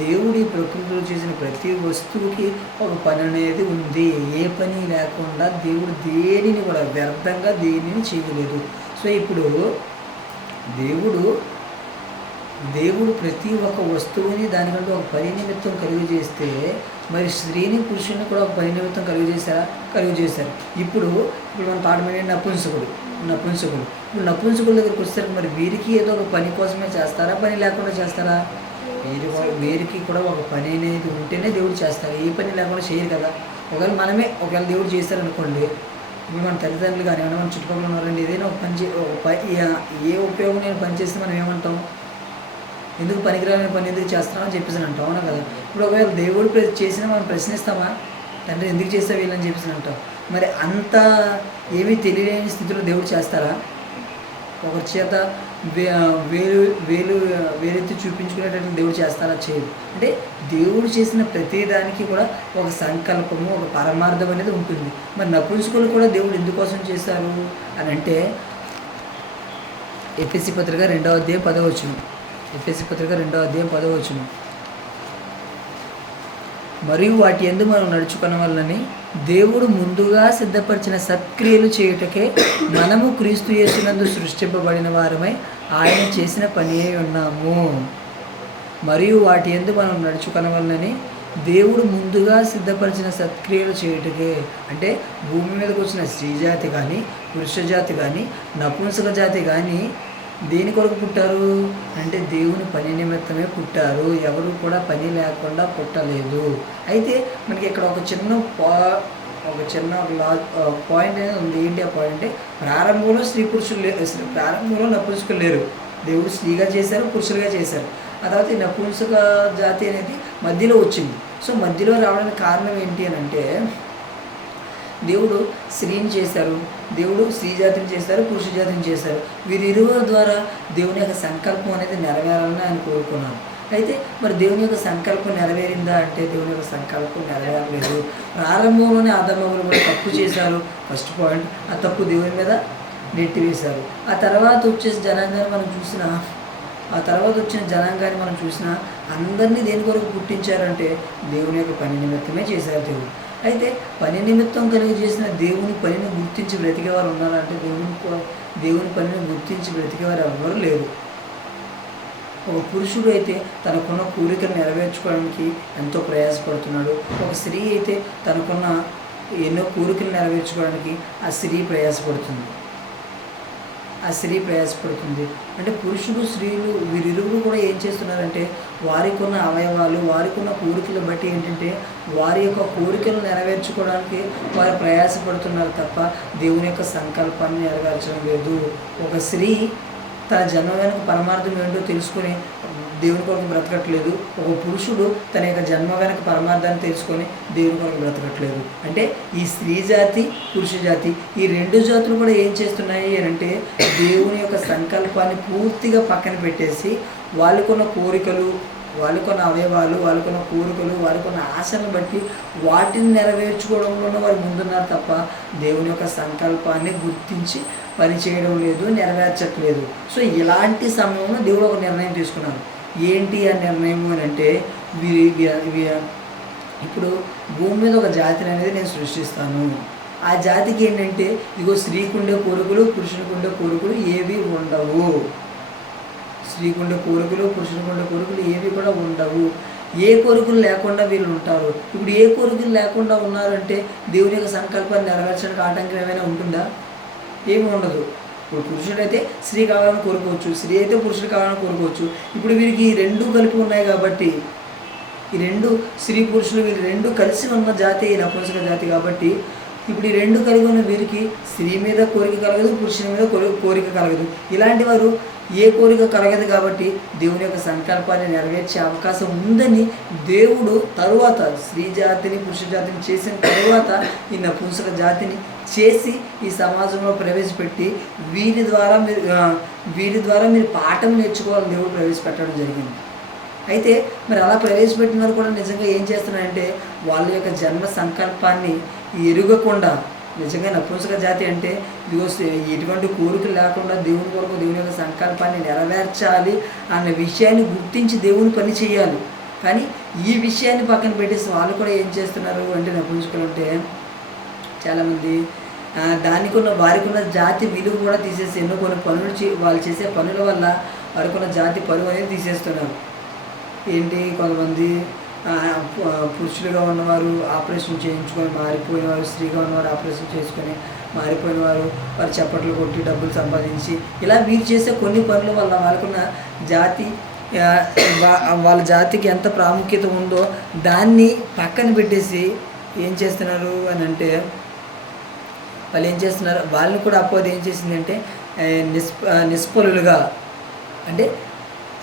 దేవుడి ప్రకృతిలో చేసిన ప్రతి వస్తువుకి ఒక పని అనేది ఉంది. ఏ పని లేకుండా దేవుడు దేనిని కూడా వ్యర్థంగా దేనిని చేయలేదు. సో ఇప్పుడు దేవుడు ప్రతి ఒక్క వస్తువుని దానికంటే ఒక పని నిమిత్తం కలుగు చేస్తే మరి స్త్రీని పురుషుని కూడా ఒక పని నిమిత్తం కలుగు చేశారు. ఇప్పుడు మన పాఠం ఏంటంటే నపుంసకుడు. ఇప్పుడు నపుంసకుల దగ్గరికి వచ్చేసరికి మరి వీరికి ఏదో ఒక పని కోసమే చేస్తారా, పని లేకుండా చేస్తారా? వీరికి కూడా ఒక పని అనేది ఉంటేనే దేవుడు చేస్తారు. ఏ పని లేకుండా చేయరు కదా. ఒకవేళ దేవుడు చేస్తారనుకోండి, ఇప్పుడు మన తల్లిదండ్రులు కానీ ఏమైనా మన చుట్టుపక్కల ఉన్నారండి, ఏదైనా ఒక పని ఏ ఉపయోగం నేను పని చేస్తే మనం ఏమంటాం, ఎందుకు పనికిరాని పని ఎందుకు చేస్తున్నామని చెప్పేసి అంటాం, అవునా కదా. ఇప్పుడు ఒకవేళ దేవుడు చేసినా మనం ప్రశ్నిస్తామా, తండ్రి ఎందుకు చేస్తావు వీళ్ళని చెప్పేసి అంటాం. మరి అంత ఏమీ తెలియలేని స్థితిలో దేవుడు చేస్తారా? ఒకరి చేత వేలెత్తి చూపించుకునేటట్టు దేవుడు చేస్తారా? చేయదు. అంటే దేవుడు చేసిన ప్రతి దానికి కూడా ఒక సంకల్పము, ఒక పరమార్థం అనేది ఉంటుంది. మరి నపుంసకులు కూడా దేవుడు ఎందుకోసం చేశారు అని అంటే ఎఫెసీ పత్రిక 2వ అధ్యాయం 10వ వచనం. మరియు వాటి యందు మనం నడుచుకున్న వలనని దేవుడు ముందుగా సిద్ధపరిచిన సత్క్రియలు చేయుటకే మనము క్రీస్తు యేసునందు సృష్టింపబడిన వారమై ఆయన చేసిన పని అయి ఉన్నాము. మరియు వాటి యందు మనం నడుచుకున్న వలనని దేవుడు ముందుగా సిద్ధపరిచిన సత్క్రియలు చేయుటకే, అంటే భూమి మీదకి వచ్చిన స్త్రీ జాతి కానీ పురుష జాతి కానీ నపుంసక జాతి కానీ దేని కొరకు పుట్టారు అంటే దేవుని పని నిమిత్తమే పుట్టారు. ఎవరు కూడా పని లేకుండా పుట్టలేదు. అయితే మనకి ఇక్కడ ఒక చిన్న పాయింట్ అనేది ఉంది. ఏంటి ఆ పాయింట్ అంటే ప్రారంభంలో నపుంసకులు లేరు. దేవుడు స్త్రీగా చేశారు, పురుషులుగా చేశారు. ఆ తర్వాత ఈ నపుంసక జాతి అనేది మధ్యలో వచ్చింది. సో మధ్యలో రావడానికి కారణం ఏంటి అని అంటే దేవుడు స్త్రీని చేశారు, దేవుడు స్త్రీ జాతిని చేశారు, పురుష జాతిని చేశారు. వీరిరువురి ద్వారా దేవుని యొక్క సంకల్పం అనేది నెరవేరాలని ఆయన కోరుకున్నాను. అయితే మరి దేవుని యొక్క సంకల్పం నెరవేరిందా అంటే దేవుని యొక్క సంకల్పం నెరవేరలేదు. ప్రారంభంలోనే ఆదామవ్వలు కూడా తప్పు చేశారు. ఫస్ట్ పాయింట్, ఆ తప్పు దేవుని మీద నెట్టివేశారు. ఆ తర్వాత వచ్చేసి జనాంగాన్ని మనం చూసిన ఆ తర్వాత వచ్చిన జనాంగాన్ని మనం చూసినా అందరినీ దేని కొరకు పుట్టించారంటే దేవుని యొక్క పని నిమిత్తమే చేశారు దేవుడు. అయితే పని నిమిత్తం కలిగి చేసిన దేవుని పనిని గుర్తించి బ్రతికేవారు ఉన్నారంటే దేవుని పనిని గుర్తించి బ్రతికేవారు ఎవరు లేరు. ఒక పురుషుడు అయితే తనకున్న కోరికను నెరవేర్చుకోవడానికి ఎంతో ప్రయాసపడుతున్నాడు. ఒక స్త్రీ అయితే తనకున్న ఎన్నో కోరికలు నెరవేర్చుకోవడానికి ఆ స్త్రీ ప్రయాసపడుతుంది. అంటే పురుషుడు స్త్రీలు వీరిరువురు కూడా ఏం చేస్తున్నారంటే వారికి ఉన్న అవయవాలు, వారికి ఉన్న కోరికలు బట్టి ఏంటంటే వారి యొక్క కోరికలు నెరవేర్చుకోవడానికి వారు ప్రయాసపడుతున్నారు తప్ప దేవుని యొక్క సంకల్పాన్ని నెరవేర్చడం లేదు. ఒక స్త్రీ తన జన్మ వెనుక పరమార్థం ఏంటో తెలుసుకొని దేవుని కొరకు బ్రతకట్లేదు. ఒక పురుషుడు తన యొక్క జన్మ వెనుక పరమార్థాన్ని తెలుసుకొని దేవుని కొరకు బ్రతకట్లేదు. అంటే ఈ స్త్రీ జాతి, పురుష జాతి, ఈ రెండు జాతులు కూడా ఏం చేస్తున్నాయి అంటే దేవుని యొక్క సంకల్పాన్ని పూర్తిగా పక్కన పెట్టేసి వాళ్ళకున్న కోరికలు, వాళ్ళకున్న అవయవాలు, వాళ్ళకున్న కోరికలు, వాళ్ళకున్న ఆశలను బట్టి వాటిని నెరవేర్చుకోవడంలోనే వారు ముందున్నారు తప్ప దేవుని యొక్క సంకల్పాన్ని గుర్తించి పని చేయడం లేదు, నెరవేర్చట్లేదు. సో ఇలాంటి సమయంలో దేవుడు ఒక నిర్ణయం తీసుకున్నారు. ఏంటి ఆ నిర్ణయం అని అంటే ఇప్పుడు భూమి మీద ఒక జాతిని అనేది నేను సృష్టిస్తాను. ఆ జాతికి ఏంటంటే ఇగో స్త్రీకి ఉండే కోరికలు, పురుషునికి ఉండే కోరికలు ఏవి ఉండవు. స్త్రీకి ఉండే కోరికలు, పురుషునికి ఉండే కోరికలు ఏవి కూడా ఉండవు. ఏ కోరికలు లేకుండా వీళ్ళు ఉంటారు. ఇప్పుడు ఏ కోరికలు లేకుండా ఉన్నారంటే దేవుని యొక్క సంకల్పాన్ని నెరవేర్చడానికి ఆటంకం ఏమైనా ఉంటుందా? ఏమి ఉండదు. ఇప్పుడు పురుషుడైతే స్త్రీ కావాలని కోరుకోవచ్చు, స్త్రీ అయితే పురుషుడు కావాలని కోరుకోవచ్చు. ఇప్పుడు వీరికి ఈ రెండు కలిపి ఉన్నాయి కాబట్టి, ఈ రెండు స్త్రీ పురుషులు వీళ్ళు రెండు కలిసి ఉన్న జాతి ఈ నపుంసక జాతి కాబట్టి ఇప్పుడు ఈ రెండు కలిగి ఉన్న వీరికి స్త్రీ మీద కోరిక కలగదు, పురుషుని మీద కోరిక కలగదు. ఇలాంటి వారు ఏ కోరిక కలగదు కాబట్టి దేవుని యొక్క సంకల్పాన్ని నెరవేర్చే అవకాశం ఉందని దేవుడు తరువాత స్త్రీ జాతిని, పురుష జాతిని చేసిన తరువాత ఈ నపుంసక జాతిని చేసి ఈ సమాజంలో ప్రవేశపెట్టి వీరి ద్వారా మీరు పాఠం నేర్చుకోవాలని దేవుడు ప్రవేశపెట్టడం జరిగింది. అయితే మరి అలా ప్రవేశపెట్టిన వారు కూడా నిజంగా ఏం చేస్తున్నారంటే వాళ్ళ యొక్క జన్మ సంకల్పాన్ని ఎరుగకుండా, నిజంగా నపుంసక జాతి అంటే ఇదిగో ఎటువంటి కోరికలు లేకుండా దేవుని కొరకు దేవుని యొక్క సంకల్పాన్ని నెరవేర్చాలి అన్న విషయాన్ని గుర్తించి దేవుని పని చేయాలి. కానీ ఈ విషయాన్ని పక్కన పెట్టేసి వాళ్ళు కూడా ఏం చేస్తున్నారు అంటే నపుంసకులు అంటే చాలామంది వారికి ఉన్న జాతి విలువ కూడా తీసేసి ఎన్నో కొన్ని పనులు వాళ్ళు చేసే పనుల వల్ల వారికి ఉన్న జాతి పరువు అనేది తీసేస్తున్నారు. ఏంటి, కొంతమంది పురుషులుగా ఉన్నవారు ఆపరేషన్ చేయించుకొని మారిపోయినవారు, స్త్రీగా ఉన్నవారు ఆపరేషన్ చేసుకొని మారిపోయిన వారు చప్పట్లు కొట్టి డబ్బులు సంపాదించి ఇలా వీరు చేసే కొన్ని పనుల వల్ల వాళ్ళకున్న జాతి, వాళ్ళ జాతికి ఎంత ప్రాముఖ్యత ఉందో దాన్ని పక్కన పెట్టేసి ఏం చేస్తున్నారు అని అంటే వాళ్ళని కూడా అపోది ఏం చేసిందంటే నిష్ఫలులుగా, అంటే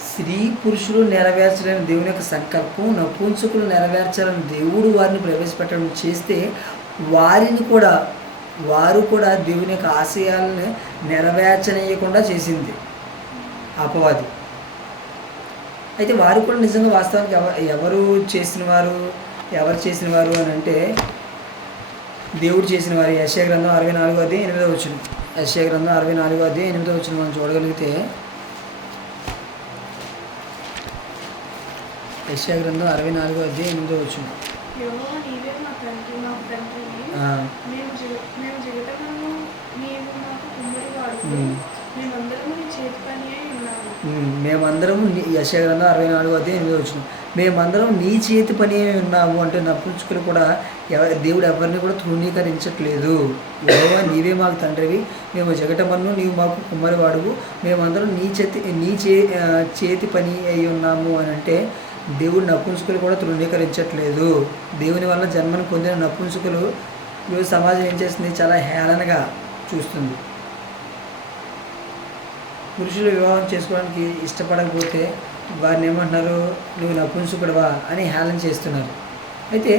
స్త్రీ పురుషులు నెరవేర్చలేని దేవుని యొక్క సంకల్పం నపుంసకులు నెరవేర్చాలని దేవుడు వారిని ప్రవేశపెట్టడం చేస్తే వారు కూడా దేవుని యొక్క ఆశయాలను నెరవేర్చనీయకుండా చేసింది అపవాది. అయితే వారు కూడా నిజంగా వాస్తవానికి ఎవరు చేసిన వారు అని అంటే దేవుడు చేసిన వారు. యెషయా గ్రంథం 64:8 యెషయా గ్రంథం 64:8 మనం చూడగలిగితే, యెషయా గ్రంథం 64:8 మేమందరము యెషయా గ్రంథం 64:8 మేమందరం నీ చేతి పని ఉన్నాము అంటే నపుంసకులు కూడా దేవుడు ఎవరిని కూడా తృణీకరించట్లేదు. యెహోవా నీవే మాకు తండ్రివి, మేము జగటమన్ను, నీవు మాకు కుమ్మరివాడువు, మేమందరం నీ చేతి పని అయి ఉన్నాము అని అంటే దేవుడు నపుంసకులు కూడా తృణీకరించట్లేదు. దేవుని వల్ల జన్మను పొందిన నపుంసకులు ఈరోజు సమాజం ఏం చేస్తుంది, చాలా హేళనగా చూస్తుంది. పురుషులు వివాహం చేసుకోవడానికి ఇష్టపడకపోతే వారిని ఏమంటున్నారు, నువ్వు నపుంసకుడివా అని హేళన చేస్తున్నారు. అయితే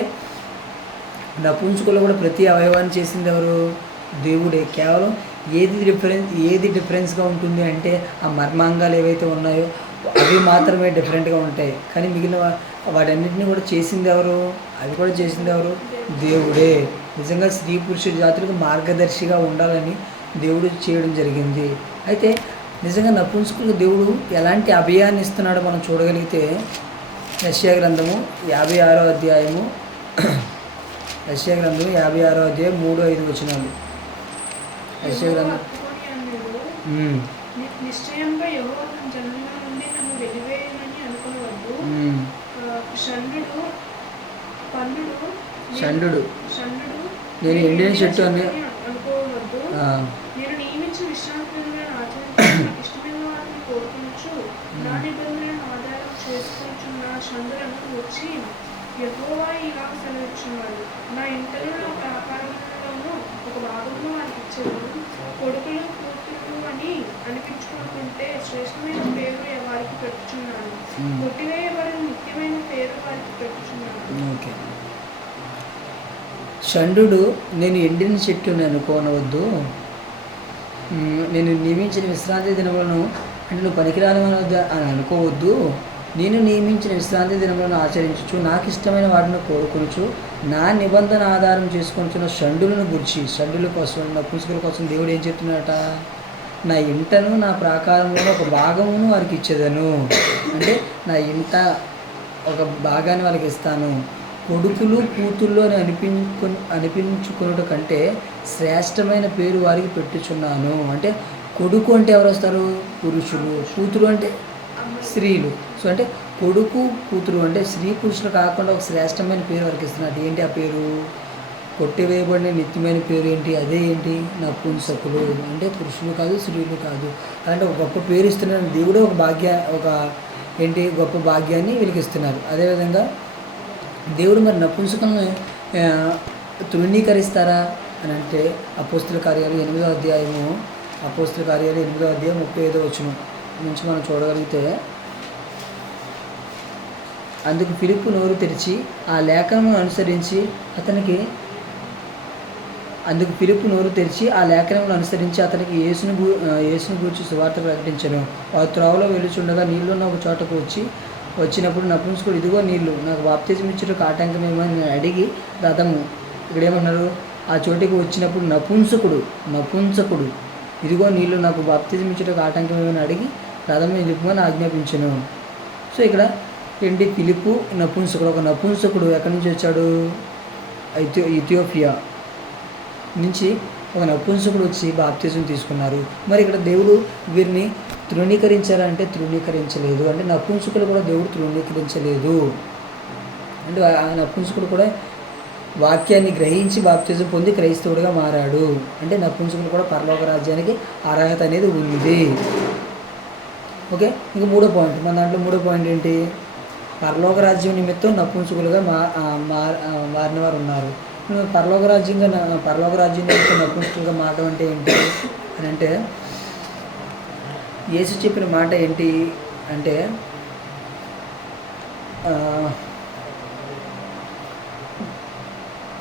నపుంసకులు కూడా ప్రతి అవయవాన్ని చేసింది ఎవరు, దేవుడే. కేవలం ఏది డిఫరెన్స్గా ఉంటుంది అంటే ఆ మర్మాంగాలు ఏవైతే ఉన్నాయో అవి మాత్రమే డిఫరెంట్గా ఉంటాయి. కానీ మిగిలిన వాటన్నిటిని కూడా చేసింది ఎవరు, అవి కూడా చేసింది ఎవరు, దేవుడే. నిజంగా స్త్రీ పురుష జాతులకు మార్గదర్శిగా ఉండాలని దేవుడు చేయడం జరిగింది. అయితే నిజంగా నపుంసకులకు దేవుడు ఎలాంటి అభయాన్ని ఇస్తున్నాడో మనం చూడగలిగితే యెషయా గ్రంథము 56వ అధ్యాయము యెషయా గ్రంథము 56వ అధ్యాయం 3-5 వచనాలు. యెషయా గ్రంథం నిశ్చయంగా యెహోవా జనుల నుండి నన్ను వెలివేయనని అనుకోవద్దు. షండు నేను ఎండిన చెట్టు అని అనుకోవద్దు. నేను నియమించిన విశ్రాంతి దినములను ఆచరించి నాకు ఇష్టమైన వాటిని కోరుకొనుచు నా నిబంధనలను ఆధారం చేసుకొనుచున్న షండులను వచ్చి యెహోవా ఇలాగ సెలవిచ్చున్నాడు. నా ఇంటలో నా ప్రాకారములలోనూ ఒక భాగంలో వారికి ఇచ్చేదను. కొడుకులు కూతురు అని అనిపించుకుంటుంటే శ్రేష్టమైన పేరు వారికి పెట్టుచున్నాను. కొట్టివేయబడిన ముఖ్యమైన పేరు వారికి పెట్టుచున్నాను. ఓకే. షండు నేను ఎండిన చెట్టుని అనుకోనవద్దు. నేను నియమించిన విశ్రాంతి దినములను అంటే నువ్వు పనికిరాని అని అనుకోవద్దు. నేను నియమించిన విశ్రాంతి దినములను ఆచరించు నాకు ఇష్టమైన వాటిని కోరుకొనుచు నా నిబంధన ఆధారం చేసుకొనిచున్న షండులను గురించి షండుల కోసం నపుంసకుల కోసం దేవుడు ఏం చెప్తున్నాడట? నా ఇంటను నా ప్రాకారంలో ఒక భాగమును వారికి ఇచ్చేదను. అంటే నా ఇంట ఒక భాగాన్ని వాళ్ళకి ఇస్తాను. కొడుకులు కూతుళ్ళు అని అనిపించుకున్నట కంటే శ్రేష్టమైన పేరు వారికి పెట్టుచున్నాను. అంటే కొడుకు అంటే ఎవరు వస్తారు? పురుషులు. కూతురు అంటే స్త్రీలు. సో అంటే కొడుకు కూతురు అంటే స్త్రీ పురుషులు కాకుండా ఒక శ్రేష్టమైన పేరు వారికి ఇస్తున్నారు. ఏంటి ఆ పేరు? కొట్టివేయబడిన నిత్యమైన పేరు ఏంటి? అదే ఏంటి? నపుంసకులు. అంటే పురుషులు కాదు, స్త్రీలు కాదు. అంటే ఒక గొప్ప పేరు ఇస్తున్నారు దేవుడు. గొప్ప భాగ్యాన్ని వీళ్ళకి ఇస్తున్నారు. అదేవిధంగా దేవుడు మరి నపుంసకులను తృణీకరిస్తారా అని అంటే అపోస్తుల కార్యాలు 8వ అధ్యాయము 35వ వచనం నుంచి మనం చూడగలిగితే, అందుకు ఫిలిప్పు నోరు తెరిచి ఆ లేఖనమును అనుసరించి అతనికి యేసును గూర్చి సువార్త ప్రకటించెను. వారు త్రోవలో వెళ్ళుచుండగా నీళ్లున్న ఒక చోటకు వచ్చినప్పుడు నపుంసకుడు ఇదిగో నీళ్లు, నాకు బాప్తిజం ఇచ్చుటకు ఆటంకమేమో అని అడిగి రథము ఇక్కడ ఏమన్నారు? ఆ చోటికి వచ్చినప్పుడు నపుంసకుడు ఇదిగో నీళ్లు, నాకు బాప్తిజం ఇచ్చుటకు ఆటంకమేమని అడిగి రథము నిలుపుమని ఆజ్ఞాపించెను. సో ఇక్కడ ఏంటి? ఫిలిప్పు నపుంసకుడు. ఒక నపుంసకుడు ఎక్కడి నుంచి వచ్చాడు? ఇథియోపియా నుంచి ఒక నపుంసకుడు వచ్చి బాప్తిజం తీసుకున్నారు. మరి ఇక్కడ దేవుడు వీరిని తృణీకరించారంటే తృణీకరించలేదు. అంటే నపుంసకులు కూడా దేవుడు తృణీకరించలేదు. అంటే ఆ నపుంసకుడు కూడా వాక్యాన్ని గ్రహించి బాప్తిజం పొంది క్రైస్తవుడిగా మారాడు. అంటే నపుంసకులు కూడా పరలోక రాజ్యానికి అర్హత అనేది ఉంది. ఓకే. ఇంక మూడో పాయింట్, మన దాంట్లో మూడో పాయింట్ ఏంటి? పరలోక రాజ్యం నిమిత్తం నపుంసకులుగా మారిన వారు ఉన్నారు. పరలోక రాజ్యం నిమిత్తం నపుంసకులుగా మారడం అంటే ఏంటి అని అంటే, యేసు చెప్పిన మాట ఏంటి అంటే,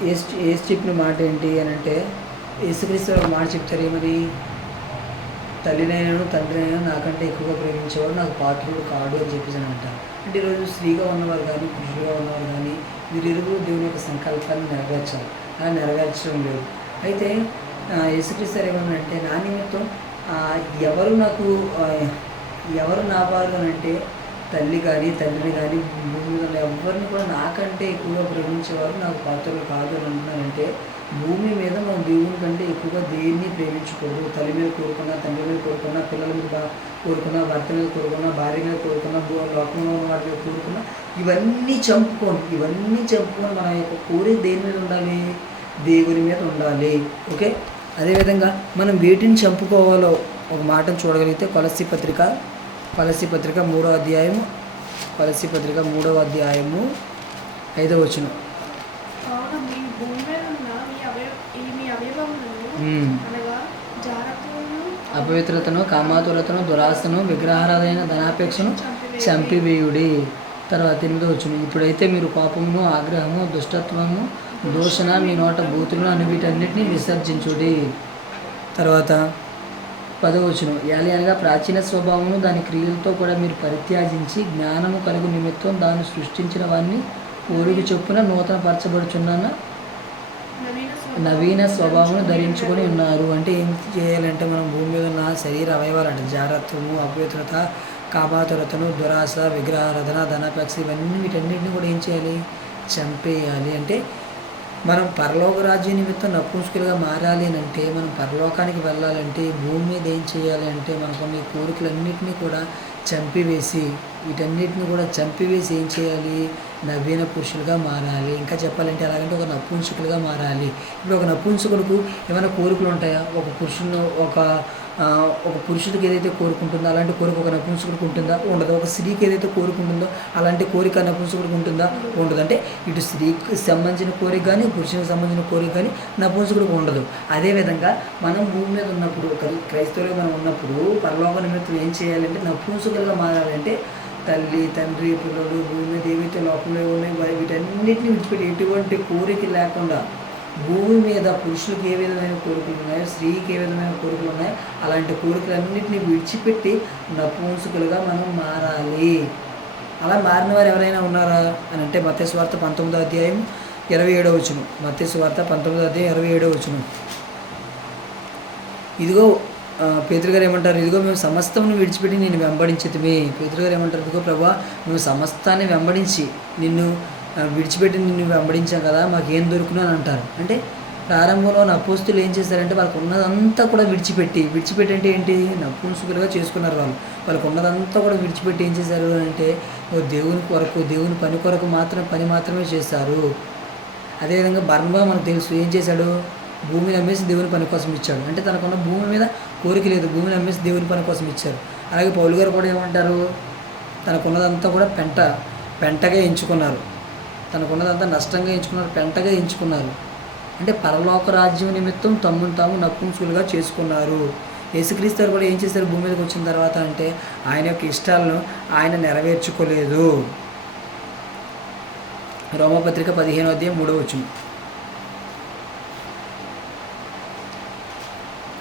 యేసు చెప్పిన మాట ఏంటి అని అంటే, యేసుక్రీస్తు ఒక మాట చెప్తారు. ఏమని? తల్లినైనా తండ్రినైనా నాకంటే ఎక్కువగా ప్రేమించేవాడు నాకు పాత్రుడు కాడు అని చెప్పేసి అంటారు. అంటే ఈరోజు స్త్రీగా ఉన్నవారు కానీ పురుషులుగా ఉన్నవారు కానీ వీరిరువురు దేవుని యొక్క సంకల్పాన్ని నెరవేర్చాలి. అలా నెరవేర్చడం లేదు. అయితే యేసుక్రీస్తు ఏమన్నంటే, నా నిమిత్తం ఎవరు నా వారు అని అంటే, తల్లి కానీ తండ్రిని కానీ భూమి మీద ఎవరిని కూడా నాకంటే ఎక్కువగా ప్రేమించేవారు నాకు పాత్రలు కాదు అని అంటున్నారంటే, భూమి మీద మనం దేవుని కంటే ఎక్కువగా దేన్ని ప్రేమించకూడదు. తల్లి మీద కోరుకున్నా, తండ్రి మీద కోరుకున్నా, పిల్లల మీద కోరుకున్నా, భర్త మీద కోరుకున్నా, భార్య మీద కోరుకున్నా, లోకంలో ఉన్న వాటి మీద కోరుకున్నా, ఇవన్నీ చంపుకొని మన యొక్క కోరి దేని మీద ఉండాలి? దేవుని మీద ఉండాలి. ఓకే. అదేవిధంగా మనం వేటిని చంపుకోవాలో ఒక మాటను చూడగలిగితే కొలస్సీ పత్రిక 3వ అధ్యాయము 5వ వచనం. అపవిత్రతను, కామాతురతను, దురాశను, విగ్రహారాధన, ధనాపేక్షను చంపివేయుడి. తర్వాత 8వ వచనం. ఇప్పుడైతే మీరు పాపమును, ఆగ్రహము, దుష్టత్వము, దూషణ, మీ నోట బూతులను అను వీటన్నిటిని విసర్జించుడి. తర్వాత 10వ వచనం. అనగా ప్రాచీన స్వభావము దాని క్రియలతో కూడా మీరు పరిత్యాజించి జ్ఞానము కలుగు నిమిత్తం దాన్ని సృష్టించిన వారిని పోలిక చొప్పున నూతన పరచబడుచున్న నవీన స్వభావం ధరించుకొని ఉన్నారు. అంటే ఏం చేయాలంటే మనం భూమి మీద ఉన్న శరీర అవయవాలు అంటే జారత్వము, అపవిత్రత, కామాతురతను, దురాశ, విగ్రహారాధన, ధనాపేక్ష ఇవన్నీ వీటన్నిటిని కూడా ఏం చేయాలి? చంపేయాలి. అంటే మనం పరలోక రాజ్య నిమిత్తం నపుంసకులుగా మారాలి అని అంటే, మనం పరలోకానికి వెళ్ళాలంటే భూమి మీద ఏం చేయాలి అంటే మనకున్న ఈ కోరికలన్నింటినీ కూడా చంపివేసి, వీటన్నిటిని కూడా చంపివేసి ఏం చేయాలి? నవీన పురుషులుగా మారాలి. ఇంకా చెప్పాలంటే ఎలాగంటే ఒక నపుంసకులుగా మారాలి. ఇప్పుడు ఒక నపుంసకుడికి ఏమైనా కోరికలు ఉంటాయా? ఒక పురుషుడికి ఏదైతే కోరుకుంటుందో అలాంటి కోరిక ఒక నపుంసకుడికి ఉంటుందా? ఉండదు. ఒక స్త్రీకి ఏదైతే కోరుకుంటుందో అలాంటి కోరిక నపుంసకుడికి ఉంటుందా? ఉండదు. అంటే ఇటు స్త్రీకి సంబంధించిన కోరిక కానీ పురుషునికి సంబంధించిన కోరిక కానీ నపుంసకుడికి ఉండదు. అదేవిధంగా మనం భూమి మీద ఉన్నప్పుడు క్రైస్తవులుగా మనం ఉన్నప్పుడు పరలోక నిమిత్తం ఏం చేయాలంటే నపుంసకులుగా మారాలంటే తల్లి, తండ్రి, పిల్లలు, భూమి మీద ఏవైతే లోకంలో ఉన్నాయి వీటన్నిటిని విడిచిపెట్టి ఎటువంటి కోరిక లేకుండా భూమి మీద పురుషులకు ఏ విధమైన కోరికలు ఉన్నాయో, స్త్రీకి ఏ విధమైన కోరికలు ఉన్నాయో అలాంటి కోరికలన్నింటినీ విడిచిపెట్టి నపుంసకులుగా మనం మారాలి. అలా మారిన వారు ఎవరైనా ఉన్నారా అని అంటే మత్తయి సువార్త 19వ అధ్యాయం 27వ వచనం. మత్తయి సువార్త 19వ అధ్యాయం 27వ వచనం. ఇదిగో పేతురు గారు ఏమంటారు? ఇదిగో మేము సమస్తమును విడిచిపెట్టి నేను వెంబడించితిమి. పేతురు గారు ఏమంటారు? ఇదిగో ప్రభువా మేము సమస్తాన్ని వెంబడించి నిన్ను విడిచిపెట్టి నిన్ను వెంబడించాం కదా, మాకేం దొరుకును అని అంటారు. అంటే ప్రారంభంలో అపోస్తులు ఏం చేశారంటే వాళ్ళకు ఉన్నదంతా కూడా విడిచిపెట్టి అంటే ఏంటి? నపుంసకులుగా చేసుకున్నారు. వాళ్ళకు ఉన్నదంతా కూడా విడిచిపెట్టి ఏం చేశారు అంటే దేవుని కొరకు, దేవుని పని మాత్రమే చేశారు. అదేవిధంగా బర్నబా మనకు తెలుసు ఏం చేశాడు? భూమిని అమ్మేసి దేవుని పని కోసం ఇచ్చాడు. అంటే తనకున్న భూమి మీద కోరిక లేదు, భూమిని అమ్మేసి దేవుని పని కోసం ఇచ్చారు. అలాగే పౌలు గారు కూడా ఏమంటారు? తనకున్నదంతా కూడా పెంటగా ఎంచుకున్నారు. తనకున్నదంతా నష్టంగా ఎంచుకున్నారు, పెంటగా ఎంచుకున్నారు. అంటే పరలోక రాజ్యం నిమిత్తం తమ్మును తాము నపుంసకులుగా చేసుకున్నారు. యేసుక్రీస్తు గారు కూడా ఏం చేశారు భూమి మీదకి వచ్చిన తర్వాత అంటే ఆయన యొక్క ఇష్టాలను ఆయన నెరవేర్చుకోలేదు. రోమపత్రిక 15వ అధ్యాయం 3వ వచనం.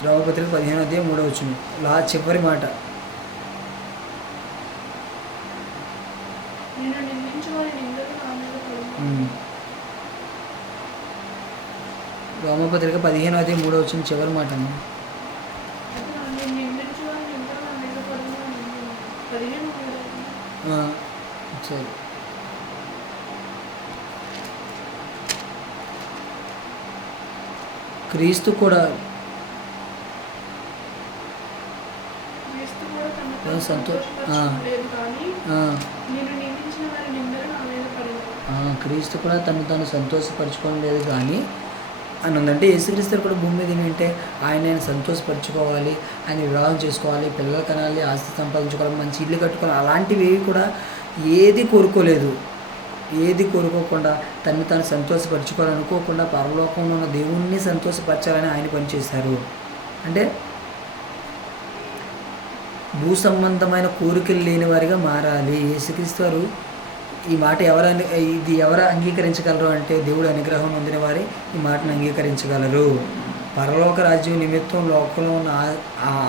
రోమపత్రిక 15వ అధ్యాయం 3వ వచనం. చివరి మాట. రోమపత్రిక 15వ అధ్యాయం 3వ వచనం చివరి మాట. సరే, క్రీస్తు కూడా క్రీస్తు కూడా తను సంతోషపరచుకోవడం లేదు కానీ అని ఉందంటే యేసుక్రీస్తు కూడా భూమి మీద ఏంటంటే ఆయన సంతోషపరచుకోవాలి, ఆయన వివాహం చేసుకోవాలి, పిల్లలు కనాలి, ఆస్తి సంపాదించుకోవాలి, మంచి ఇల్లు కట్టుకోవాలి, అలాంటివి ఏవి కూడా ఏది కోరుకోలేదు. ఏది కోరుకోకుండా తను సంతోషపరచుకోవాలనుకోకుండా పరలోకంలో ఉన్న దేవుణ్ణి సంతోషపరచాలని ఆయన పనిచేశారు. అంటే భూ సంబంధమైన కోరికలు లేని వారిగా మారాలి. యేసుక్రీస్తు వారు ఈ మాట ఎవరు అంగీకరించగలరు అంటే దేవుడు అనుగ్రహం పొందిన వారే ఈ మాటను అంగీకరించగలరు. పరలోక రాజ్యం నిమిత్తం లోకంలో ఉన్న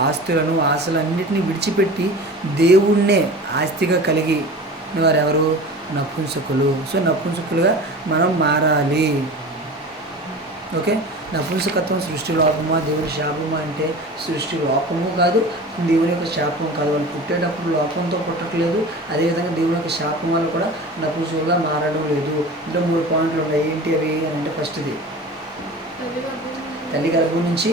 ఆస్తులను, ఆశలన్నింటినీ విడిచిపెట్టి దేవుణ్ణే ఆస్తిగా కలిగి వారు ఎవరు? నపుంసకులు. సో నపుంసకులుగా మనం మారాలి. ఓకే, నపుంసకత్వం సృష్టి లోపమా దేవుని శాపమా అంటే సృష్టి లోపము కాదు, దేవుని యొక్క శాపం కాదు. వాళ్ళు పుట్టేటప్పుడు లోపంతో పుట్టట్లేదు, అదేవిధంగా దేవుని యొక్క శాపం వల్ల కూడా నపుంసకులుగా మారడం లేదు. ఇంట్లో 3 పాయింట్లు ఉన్నాయి. ఏంటి అవి అని అంటే ఫస్ట్ది తల్లి గర్భం నుంచి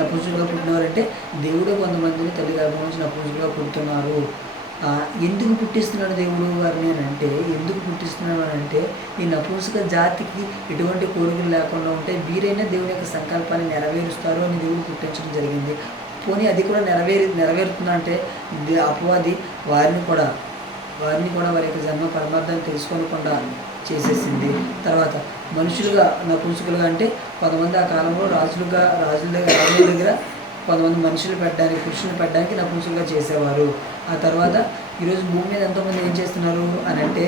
నపుంసకులుగా పుట్టినవారంటే దేవుడు కొంతమందిని తల్లి గర్భం నుంచి నపుంసకులుగా పుడుతున్నారు. ఎందుకు పుట్టిస్తున్నాడు దేవుడు వారిని అని అంటే ఈ నపుంసక జాతికి ఎటువంటి కోరికలు లేకుండా ఉంటే వీరైనా దేవుని యొక్క సంకల్పాన్ని నెరవేరుస్తారు అని దేవుడు పుట్టించడం జరిగింది. పోనీ అది కూడా నెరవేరుతుందా అంటే అపవాది వారిని కూడా వారి యొక్క జన్మ పరమార్థాన్ని తెలుసుకోకుండా చేసేసింది. తర్వాత మనుషులుగా నపుంసకులుగా అంటే కొంతమంది ఆ కాలంలో రాజుల దగ్గర కొంతమంది మనుషులు పురుషులు పెట్టడానికి నపుంసకులుగా చేసేవారు. ఆ తర్వాత ఈరోజు భూమి మీద ఎంతోమంది ఏం చేస్తున్నారు అని అంటే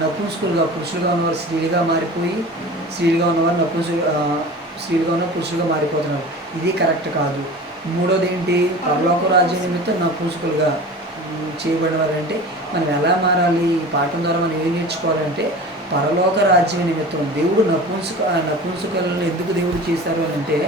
నపుంసకులుగా పురుషులుగా ఉన్నవారు స్త్రీలుగా మారిపోయి, స్త్రీలుగా ఉన్నవారు స్త్రీలుగా ఉన్న పురుషులుగా మారిపోతున్నారు. ఇది కరెక్ట్ కాదు. మూడోది ఏంటి? పరలోక రాజ్యం నిమిత్తం నపుంసకులుగా చేయబడిన వారంటే మనం ఎలా మారాలి? ఈ పాఠం ద్వారా మనం ఏం నేర్చుకోవాలంటే పరలోక రాజ్యం నిమిత్తం దేవుడు నపుంసకులను ఎందుకు దేవుడు చేశారు అని అంటే,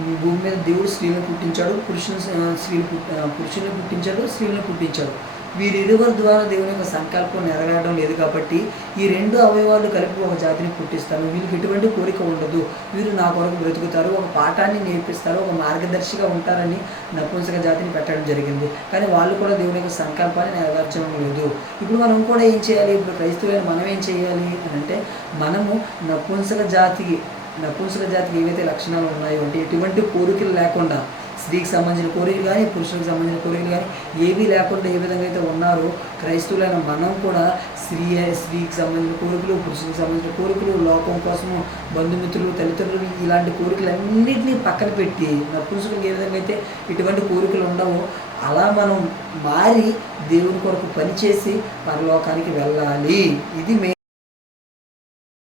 ఈ భూమి మీద దేవుడు స్త్రీలను పుట్టించాడు, పురుషుల్ని పుట్టించాడు, స్త్రీలను పుట్టించాడు. వీరిరువురి ద్వారా దేవుని యొక్క సంకల్పం నెరవేరడం లేదు కాబట్టి ఈ రెండు అవయవాలు కలిపి ఒక జాతిని పుట్టిస్తాను. వీళ్ళకి ఎటువంటి కోరిక ఉండదు, వీరు నా కొరకు బ్రతుకుతారు, ఒక పాఠాన్ని నేర్పిస్తారు, ఒక మార్గదర్శిగా ఉంటారని నపుంసక జాతిని పెట్టడం జరిగింది. కానీ వాళ్ళు కూడా దేవుని యొక్క సంకల్పాన్ని నెరవేర్చడం లేదు. ఇప్పుడు మనం కూడా ఏం చేయాలి? ఇప్పుడు క్రైస్తవులైన మనం ఏం చేయాలి అని అంటే, మనము నపుంసక జాతికి ఏవైతే లక్షణాలు ఉన్నాయో అంటే ఎటువంటి కోరికలు లేకుండా, స్త్రీకి సంబంధించిన కోరికలు కానీ పురుషులకు సంబంధించిన కోరికలు కానీ ఏవీ లేకుండా ఏ విధంగా అయితే ఉన్నారో, క్రైస్తవులైన మనం కూడా స్త్రీకి సంబంధించిన కోరికలు, పురుషులకు సంబంధించిన కోరికలు, లోకం కోసము, బంధుమిత్రులు, తల్లిదండ్రులు, ఇలాంటి కోరికలన్నింటినీ పక్కన పెట్టి, నపుంసకులకు ఏ విధంగా అయితే ఇటువంటి కోరికలు ఉండవో అలా మనం మారి దేవుని కొరకు పనిచేసి పరలోకానికి వెళ్ళాలి. ఇది మెయిన్.